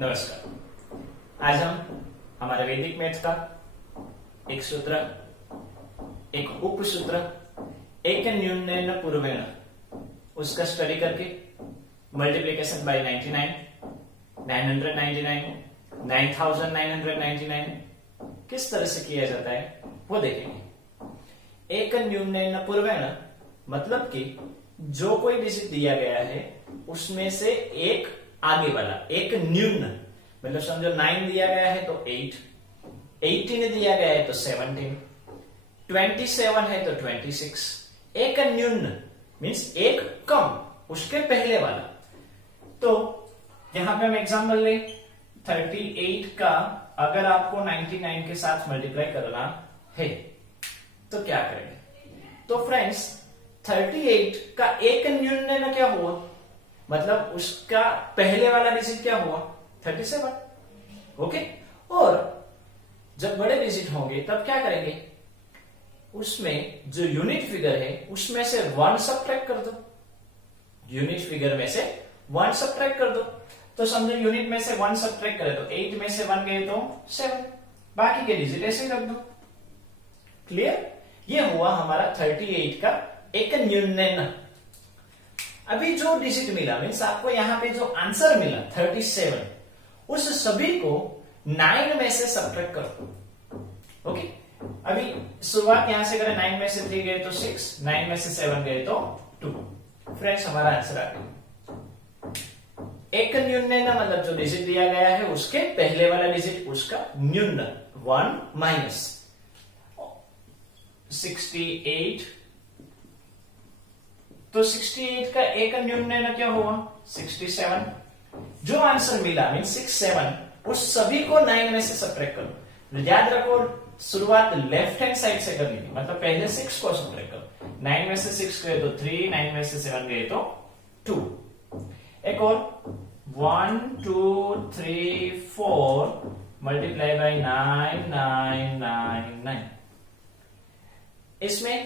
नमस्कार। आज हम हमारे वैदिक मैथ का एक सूत्र, एक उपसूत्र, एक न्यूनेन पूर्वेण, उसका स्टडी करके मल्टीप्लीकेशन बाय 99, 999, 9999 किस तरह से किया जाता है वो देखेंगे। एक न्यूनेन पूर्वेण मतलब कि जो कोई डिजिट दिया गया है उसमें से एक आगे वाला, एक न्यून, मतलब समझो 9 दिया गया है तो 8, 18 दिया गया है तो 17, 27 है तो 26, एक न्यून मीन्स एक कम, उसके पहले वाला। तो यहां पे हम एग्जांपल ले 38 का अगर आपको 99 के साथ मल्टीप्लाई करना है तो क्या करेंगे। तो फ्रेंड्स 38 का एक न्यून क्या हुआ, मतलब उसका पहले वाला डिजिट क्या हुआ 37। ओके, और जब बड़े डिजिट होंगे तब क्या करेंगे, उसमें जो यूनिट फिगर है उसमें से 1 सब्ट्रैक्ट कर दो, यूनिट फिगर में से 1 सब्ट्रैक्ट कर दो। तो समझो यूनिट में से 1 सब्ट्रैक्ट करे तो 8 में से 1 गए तो 7, बाकी के डिजिट ऐसे ही रख दो। क्लियर, ये हुआ हमारा 38 का एक न्यूनन। अभी जो डिजिट मिला मीन्स आपको यहां पे जो आंसर मिला 37, उस सभी को 9 में से सब्ट्रैक्ट करो। ओके, अभी शुरुआत यहां से करें, 9 में से 3 गए तो 6, 9 में से 7 गए तो 2। फ्रेंड्स हमारा आंसर आ गया। एक न्यूनन मतलब जो डिजिट दिया गया है उसके पहले वाला डिजिट उसका न्यूनन 1 माइनस 68। तो 68 का एक न्यूनन क्या हुआ 67। जो आंसर मिला मीन 67, उस सभी को 9 में से सब्ट्रैक्ट करो। याद रखो शुरुआत लेफ्ट हैंड साइड से करनी थी, मतलब पहले 6 को सब्ट्रैक्ट करो। 9 में से 6 गए तो 3, 9 में से 7 गए तो 2। एक और 1 2 3 4 मल्टीप्लाई बाय 9 9 9 9, इसमें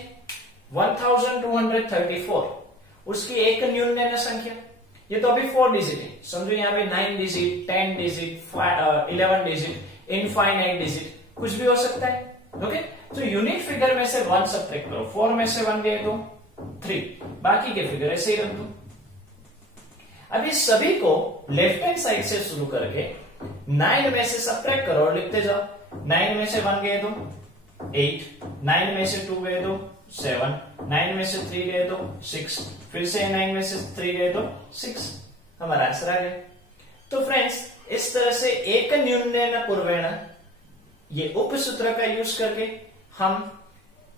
1234 उसकी एक न्यूनन संख्या। ये तो अभी 4 डिजिट है, समझो यहाँ पे 9 digit, 10 digit, 11 digit, infinite digit, कुछ भी हो सकता है। ओके, तो यूनिट फिगर में से 1 सब्ट्रैक्ट करो, 4 में से 1 गए तो 3, बाकी के फिगर ऐसे ही रख दो। अभी सभी को लेफ्ट हैंड साइड से शुरू करके 9 में से सब्ट्रैक्ट करो और लिखते जाओ। 9 में से 1 गए तो 8, 9 में से 2 गए तो 7, 9 में से 3 गए तो 6, फिर से 9 में से 3 गए तो 6, हमारा आंसर आ गया। तो फ्रेंड्स इस तरह से एक न्यूनन पूर्वेण ये उपसूत्र का यूज करके हम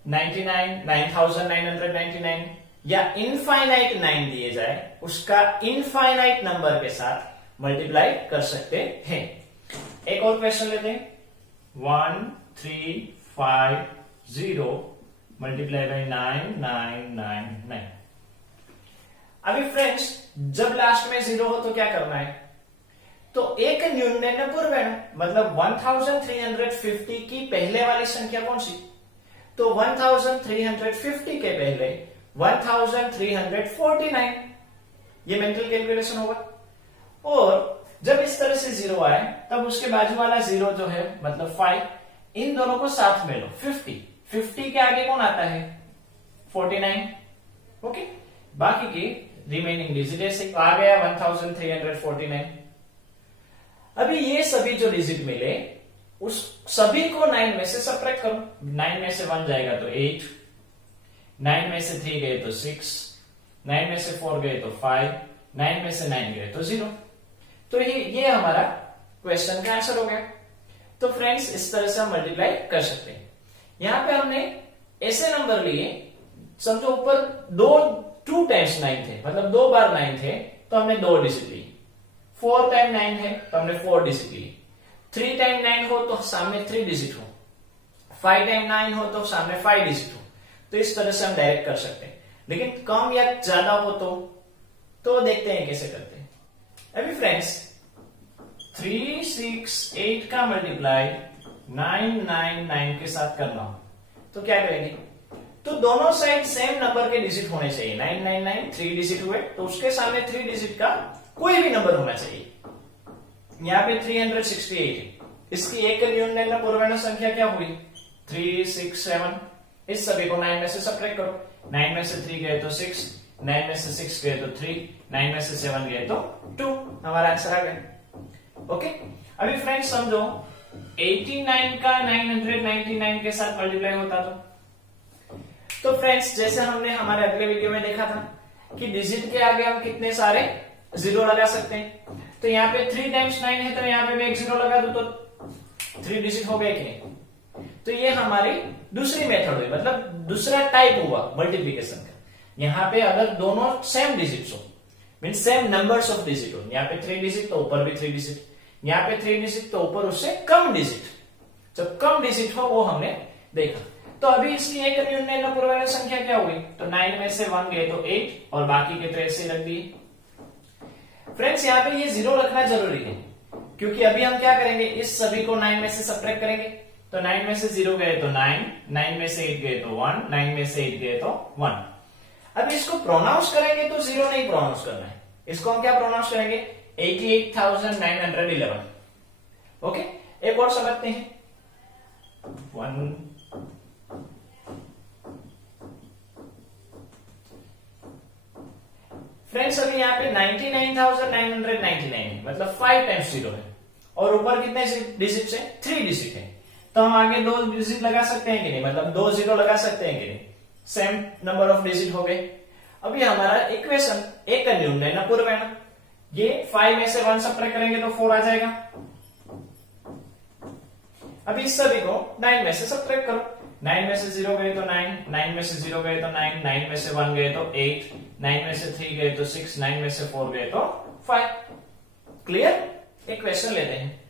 99, 9999 या इनफाइनाइट 9 दिए जाए उसका इनफाइनाइट नंबर के साथ मल्टीप्लाई कर सकते हैं। एक और क्वेश्चन लेते हैं, 1 3 5 0 मल्टीप्लाई बाय 9 9 9 9। अभी फ्रेंड्स जब लास्ट में 0 हो तो क्या करना है, तो एक न्यूनन पूर्वेण मतलब 1350 की पहले वाली संख्या कौन सी, तो 1350 के पहले 1349, ये मेंटल कैलकुलेशन होगा। और जब इस तरह से 0 आए तब उसके बाजू वाला 0 जो है मतलब 5, इन दोनों को साथ में लो 50 के आगे कौन आता है 49। ओके, बाकी के रिमेनिंग डिजिट ऐसे आ गया 1349। अभी ये सभी जो डिजिट मिले उस सभी को 9 में से सब्ट्रैक्ट करो। 9 में से 1 जाएगा तो 8, 9 में से 3 गए तो 6, 9 में से 4 गए तो 5, 9 में से 9 गए तो 0। तो ये हमारा क्वेश्चन का आंसर हो गया। तो फ्रेंड्स इस तरह से हम मल्टीप्लाई कर सकते हैं। यहां पे हमने ऐसे नंबर लिए, समझो ऊपर 2 टाइम्स 9 थे, मतलब 2 बार 9 थे तो हमने 2 डिजिट ली। 4 टाइम 9 है तो हमने 4 डिजिट ली। 3 टाइम 9 हो तो सामने 3 डिजिट हो, 5 टाइम 9 हो तो सामने 5 डिजिट हो। तो इस तरह से हम डायरेक्ट कर सकते हैं, लेकिन कम या ज्यादा हो तो देखते हैं कैसे करते हैं। अभी फ्रेंड्स 3 6 8 का मल्टीप्लाई 9 9 9 के साथ करना हो तो क्या करेंगे, तो दोनों साइड सेम नंबर के डिजिट होने चाहिए। 999 3 डिजिट हुए तो उसके सामने 3 डिजिट का कोई भी नंबर होना चाहिए। यहाँ पे 368 है, इसकी एक न्यूनतम पूर्णांक संख्या क्या हुई 3, 6, 7। इस सभी को 9 में से सब्ट्रैक्ट करो, 9 में से 3 गए तो 6, 9 में से 6 गए तो 3, 9 में से 7 गए तो 2, हमारा आंसर आ गया। ओके, अभी फ्रेंड्स समझो 89 का 999 के साथ मल्टीप्लाई होता तो फ्रेंड्स जैसे हमने हमारे अगले वीडियो में देखा था कि डिजिट के आगे हम कितने सारे जीरो लगा सकते हैं, तो यहाँ पे 3 टाइम्स 9 है तो यहाँ पे मैं एक जीरो लगा दूं तो 3 डिजिट हो गए कि नहीं। तो ये हमारी दूसरी मेथड हुई, मतलब दूसरा टाइप हुआ मल्टीप्लीकेशन का। यहाँ पे अगर दोनों सेम डिजिट्स हो, mean same numbers of digit हो, यहाँ पे 3 डिजिट तो ऊपर भी 3 डिजिट, यहाँ पे 3 डिजिट तो ऊपर उससे कम डिजिट, जब कम डिजिट हो वो हमने देखा। तो अभी इसकी एक न्यूनतम पूर्णांक संख्या क्या हुई, तो 9 में से 1 गए तो 8 और बाकी के 3 से रख दिए। फ्रेंड्स यहाँ पे ये जीरो रखना जरूरी है, क्योंकि अभी हम क्या करेंगे, इस सभी को 9 में से सब्ट्रैक्ट करेंगे। तो 9 में से 0 गए तो 9, 9 में से 8 गए तो 1, 9 में से 8 गए तो 1। अब इसको प्रोनाउंस करेंगे तो जीरो नहीं प्रोनाउंस करना है, इसको हम क्या प्रोनाउंस करेंगे 88,911। ओके, एक और समझते हैं 1 फ्रेंड्स अभी यहाँ पे 99,999 है, मतलब 5 टाइम्स जीरो है और ऊपर कितने डिजिट है 3 डिजिट है, तो हम आगे 2 डिजिट लगा सकते हैं कि नहीं, मतलब 2 जीरो लगा सकते हैं कि नहीं, सेम नंबर ऑफ डिजिट हो गए। अभी हमारा इक्वेशन एक न्यूनतम पूर्णांक, ये 5 में से 1 सब्ट्रैक्ट करेंगे तो 4 आ जाएगा। अभी इस सभी को 9 में से सब्ट्रैक्ट करो, 9 में से 0 गए तो 9, 9 में से 0 गए तो 9, 9 में से 1 गए तो 8, 9 में से 3 गए तो 6, 9 में से 4 गए तो 5। क्लियर? एक क्वेश्चन लेते हैं।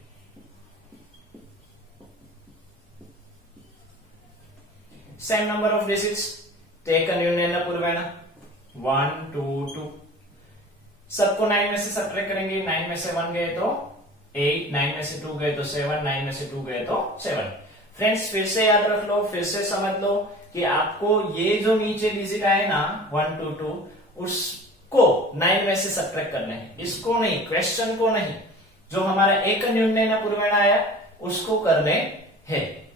Same number of digits, take a न्यूनतम पूर्णांक 1, 2, 2, सबको 9 में से सब्ट्रैक्ट करेंगे, 9 में से 1 गए तो 8, 9 में से 2 गए तो 7, 9 में से 2 गए तो 7। फ्रेंड्स फिर से याद रख लो, फिर से समझ लो कि आपको ये जो नीचे डिजिट आए ना 1, 2, 2, उसको 9 में से सब्ट्रैक्ट करना है, इसको नहीं, क्वेश्चन को नहीं, जो हमारा एक न्यूनतम पूर्णांक आया उसको करने हैं।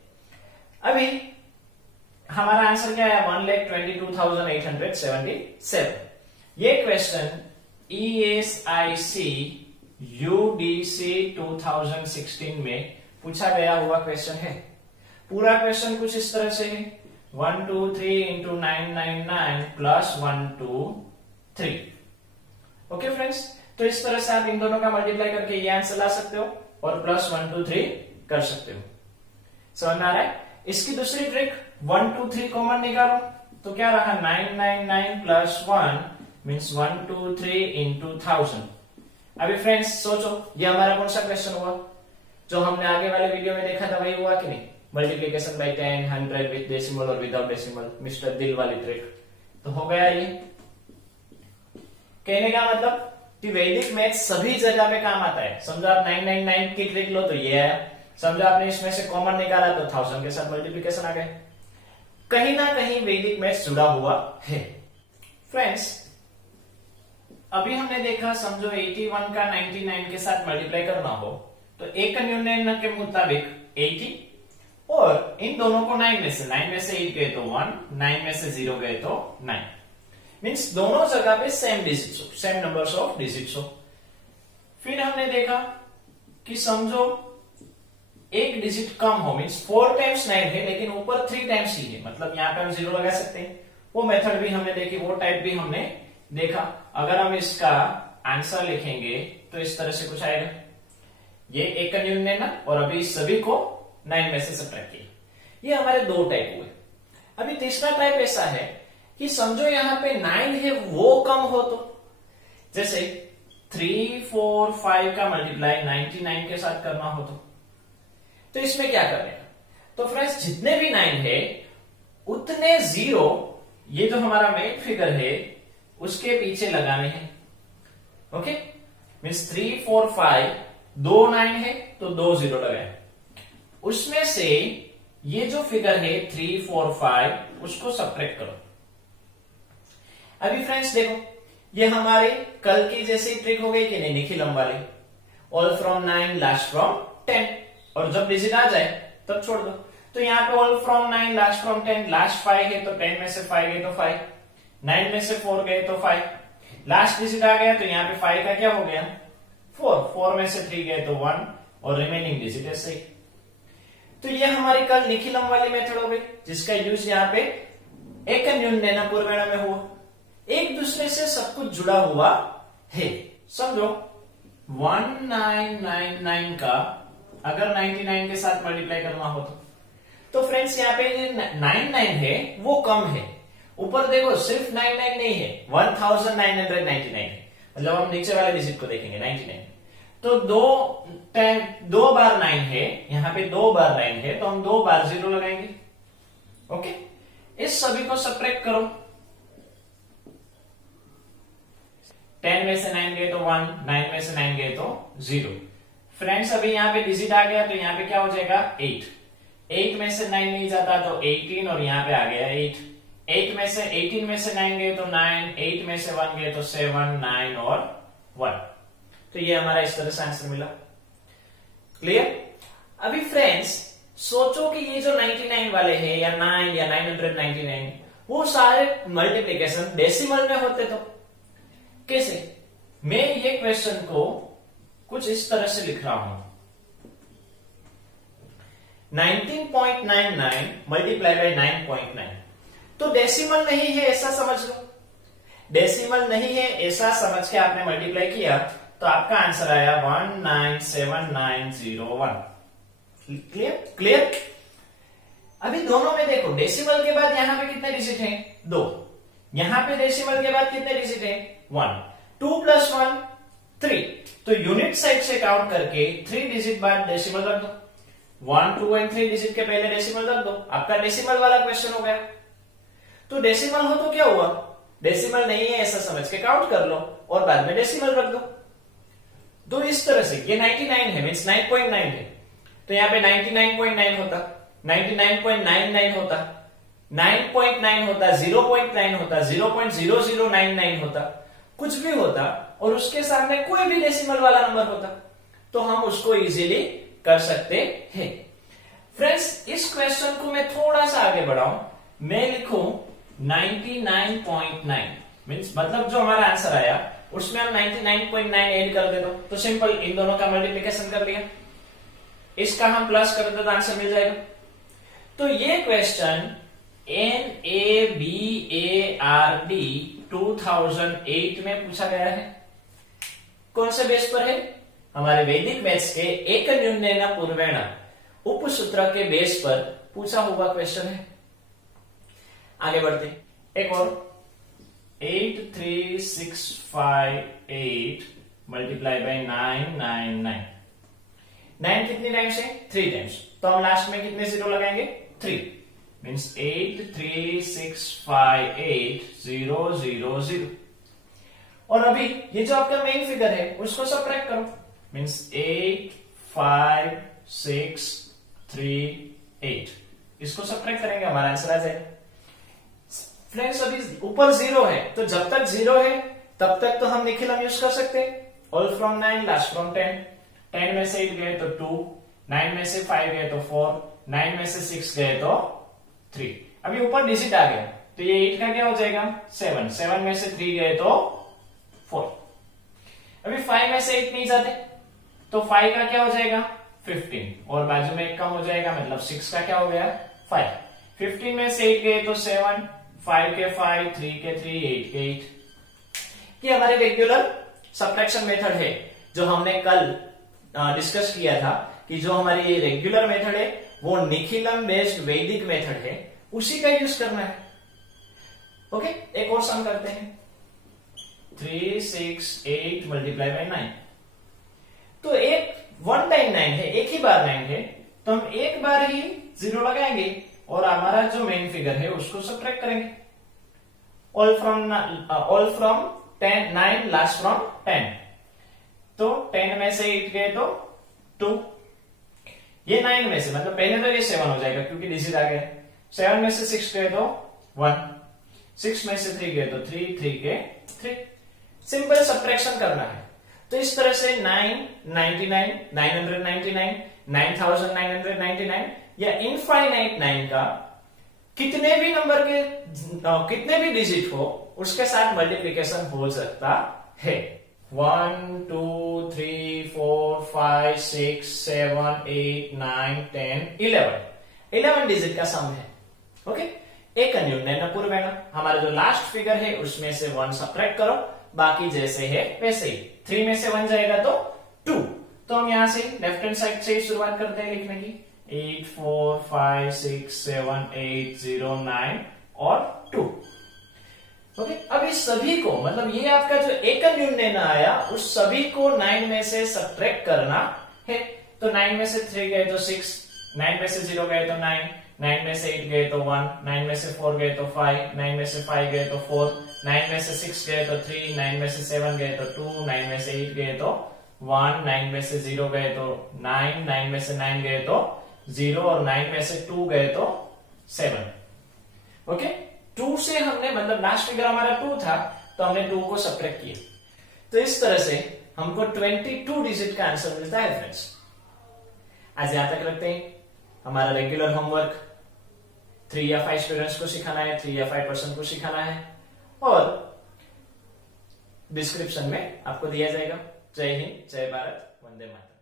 अभी हमारा आंसर क्या आया 1,22,877। ये क्वेश्चन ESIC UDC 2016 में पूछा गया हुआ क्वेश्चन है। पूरा क्वेश्चन कुछ इस तरह से है 1, 2, 3 into 999 plus 1, 2, 3। ओके फ्रेंड्स, तो इस तरह से आप इन दोनों का मल्टीप्लाई करके ये आंसर ला सकते हो और प्लस 1, 2, 3 कर सकते हो। समझ में आ रहा है? इसकी दूसरी ट्रिक 1, 2, 3 कॉमन निकालो तो क्या रहा 999 plus 1 मीन्स 1, 2, 3 into 1000। अभी फ्रेंड्स सोचो ये हमारा कौन सा क्वेश्चन हुआ, जो हमने आगे वाले वीडियो में देखा था वही हुआ कि नहीं, मल्टीप्लीकेशन बाय 10, 100 विद डेसिमल और विदाउट डेसिमल, मिस्टर दिल वाली ट्रिक। तो हो गया ये। कहने का मतलब कि वैदिक मैथ सभी जगह पे काम आता है। समझो आप 999 की ट्रिक लो तो ये आया, समझो आपने इसमें से कॉमन निकाला तो 1000 के साथ मल्टीप्लीकेशन आ गए। कहीं ना कहीं वैदिक मैथ जुड़ा हुआ है। फ्रेंड्स अभी हमने देखा, समझो 81 का 99 के साथ मल्टीप्लाई करना हो तो एक न्यूनतम के मुताबिक 80 और इन दोनों को 9 में से 8 गए तो 1, 9 में से 0 गए तो 9, मीन्स दोनों जगह पे सेम डिजिट्स हो, सेम नंबर्स ऑफ डिजिट्स हो। फिर हमने देखा कि समझो एक डिजिट कम हो, मीन्स 4 टाइम्स 9 है लेकिन ऊपर 3 टाइम्स ही है, मतलब यहाँ पे हम 0 लगा सकते हैं। वो मेथड भी हमने देखी, वो टाइप भी हमने देखा। अगर हम इसका आंसर लिखेंगे तो इस तरह से कुछ आएगा, ये एक न्यूनतम और अभी सभी को 9 में से सब्ट्रैक्ट किया। ये हमारे 2 टाइप हुए। अभी तीसरा टाइप ऐसा है कि समझो यहाँ पे 9 है वो कम हो, तो जैसे 3, 4, 5 का मल्टीप्लाई 99 के साथ करना हो तो इसमें क्या करें, तो फ्रेंड्स जितने भी 9 है उतने 0 ये जो हमारा मेन फिगर है उसके पीछे लगाने हैं। ओके, मीन्स 3, 4, 5 2 9 है तो 2 0 लगाए, उसमें से ये जो फिगर है 3, 4, 5 उसको सब्ट्रैक्ट करो। अभी फ्रेंड्स देखो ये हमारे कल की जैसी ट्रिक हो गई कि नहीं, निखिलम वाली। ऑल फ्रॉम 9 लास्ट फ्रॉम 10, और जब डिजिट आ जाए तब छोड़ दो। तो यहाँ पे all from 9 last from 10, last 5 है तो 10 में से 5 गए तो 5, 9 में से 4 गए तो 5, लास्ट डिजिट आ गया तो यहाँ पे 5 का क्या हो गया 4, 4 में से 3 गए तो 1, और रिमेनिंग डिजिट ऐसे ही। तो ये हमारी कल निखिलम वाली मेथड हो गई, जिसका यूज यहाँ पे एक न्यून पूर्वेण में हुआ। एक दूसरे से सब कुछ जुड़ा हुआ है। समझो 1999 का अगर 99 के साथ मल्टीप्लाई करना हो तो फ्रेंड्स यहाँ पे 99 है वो कम है, ऊपर देखो सिर्फ 99 नहीं है, 1999 है, मतलब हम नीचे वाले डिजिट को देखेंगे 99, तो दो बार 9 है, यहाँ पे 2 बार 9 है, तो हम 2 बार 0 लगाएंगे। ओके, इस सभी को सब्ट्रैक्ट करो, 10 में से 9 गए तो 1, 9 में से 9 गए तो 0। फ्रेंड्स अभी यहाँ पे डिजिट आ गया तो यहाँ पे क्या हो जाएगा 8, 8 में से 9 नहीं जाता तो 18, और यहाँ पे आ गया 8, 8 में से 18 में से 9 गए तो 9, 8 में से 1 गए तो 7, 9 और 1। तो ये हमारा इस तरह से आंसर मिला। क्लियर? अभी फ्रेंड्स सोचो कि ये जो 99 वाले हैं या 9 या 999 वो सारे मल्टीप्लीकेशन डेसिमल में होते तो कैसे? मैं ये क्वेश्चन को कुछ इस तरह से लिख रहा हूं, 19.99 मल्टीप्लाई बाय 9.9, तो डेसिमल नहीं है ऐसा समझ लो। डेसिमल नहीं है ऐसा समझ के आपने मल्टीप्लाई किया तो आपका आंसर आया 197901। क्लियर? क्लियर? अभी दोनों में देखो, डेसिमल के बाद यहां पे कितने डिजिट हैं 2, यहां पे डेसिमल के बाद कितने डिजिट हैं 1, 2 + 1 3, तो यूनिट साइड से काउंट करके 3 डिजिट बाद डेसिमल रख दो, 1, 2 और 3 डिजिट के पहले डेसिमल रख दो, आपका डेसिमल वाला क्वेश्चन हो गया। तो डेसिमल हो तो क्या हुआ, डेसिमल नहीं है ऐसा समझ के काउंट कर लो और बाद में डेसिमल रख दो। तो इस तरह से ये 99 है मींस 9.9 है, तो यहाँ पे 99.9 होता, 99.99 होता, 9.9 होता, 0.9 होता, 0.0099 होता, कुछ भी होता, और उसके सामने कोई भी डेसिमल वाला नंबर होता तो हम उसको इजीली कर सकते हैं। फ्रेंड्स इस क्वेश्चन को मैं थोड़ा सा आगे बढ़ाऊं, मैं लिखूं 99.9 मींस मतलब जो हमारा आंसर आया उसमें हम 99.9 ऐड कर दे तो सिंपल इन दोनों का मल्टीप्लिकेशन कर लिया, इसका हम प्लस कर दे तो आंसर मिल जाएगा। तो ये क्वेश्चन NABARD 2008 में पूछा गया है। कौन से बेस पर है? हमारे वैदिक मैथ्स के एक न्यून पूर्वेण उपसूत्र के बेस पर पूछा हुआ क्वेश्चन है। आगे बढ़ते एक और 83658 मल्टीप्लाई बाय 999, 9 कितनी टाइम्स है 3 टाइम्स, तो हम लास्ट में कितने 0 लगाएंगे 3, मीन्स 83658 और अभी ये जो आपका मेन फिगर है उसको सब्ट्रैक्ट करो, मीन्स 85638, इसको सब्ट्रैक्ट करेंगे हमारा आंसर आ जाएगा। फ्रेंड्स अभी ऊपर 0 है तो जब तक 0 है तब तक तो हम निखिलम यूज कर सकते हैं, ऑल फ्रॉम 9 लास्ट फ्रॉम 10, 10 में से 8 गए तो 2, 9 में से 5 गए तो 4, 9 में से 6 गए तो 3। अभी ऊपर डिजिट आ गया तो ये 8 का क्या हो जाएगा 7, 7 में से 3 गए तो 4। अभी 5 में से 8 नहीं जाते तो 5 का क्या हो जाएगा 15, और बाजू में 1 कम हो जाएगा मतलब 6 का क्या हो गया 5। 15 में से 8 गए तो 7, 5 के 5, 3 के 3, 8 के 8। ये हमारी रेगुलर सब्ट्रैक्शन मेथड है जो हमने कल डिस्कस किया था कि जो हमारी ये रेगुलर मेथड है वो निखिलम बेस्ड वैदिक मेथड है, उसी का यूज करना है। ओके, एक और सम करते हैं 368 मल्टीप्लाई बाय 9, तो एक वन टाइम 9 है, एक ही बार 9 है, तो हम एक बार ही 0 लगाएंगे और हमारा जो मेन फिगर है उसको सब्ट्रैक्ट करेंगे। ऑल फ्रॉम 10 9 लास्ट फ्रॉम 10, तो 10 में से 8 गए तो 2, ये 9 में से मतलब पहले तो ये 7 हो जाएगा क्योंकि डिजिट आ गया, 7 में से 6 गए तो 1, 6 में से 3 गए तो 3, 3 के 3। सिंपल सब्ट्रैक्शन करना है। तो इस तरह से 999, 999, 9999 या इनफाइनाइट 9 का कितने भी नंबर के कितने भी डिजिट हो उसके साथ मल्टीप्लीकेशन हो सकता है। 1 2 3 4 5 6 7 8 9 10 11 डिजिट का सम है। ओके, एक अन्यून पूर्वैण, हमारा जो लास्ट फिगर है उसमें से 1 सब्ट्रैक्ट करो, बाकी जैसे है वैसे ही। 3 में से 1 जाएगा तो 2, तो हम यहां से लेफ्ट हैंड साइड से शुरुआत करते हैं लिखने की। 8 4 5 6 7 8 0 9 और 2। ओके, अब इस सभी को मतलब ये आपका जो एक न्यून आया उस सभी को 9 में से सब्ट्रैक्ट करना है। तो 9 में से 3 गए तो 6, 9 में से 0 गए तो 9, 9 में से 8 गए तो 1, 9 में से 4 गए तो 5, 9 में से 5 गए तो 4, 9 में से 6 गए तो 3, 9 में से 7 गए तो 2, 9 में से 8 गए तो 1, 9 में से 0 गए तो 9, 9 में से 9 गए तो 0 और 9 में से 2 गए तो 7। ओके, 2 से हमने मतलब लास्ट फिगर हमारा 2 था तो हमने 2 को सब्ट्रैक्ट किया। तो इस तरह से हमको 22 डिजिट का आंसर मिलता है फ्रेंड्स। आज यहां तक रखते हैं। हमारा रेगुलर होमवर्क 3 या 5 स्टूडेंट्स को सिखाना है, 3 या 5% को सिखाना है और डिस्क्रिप्शन में आपको दिया जाएगा। जय हिंद, जय भारत, वंदे मातरम।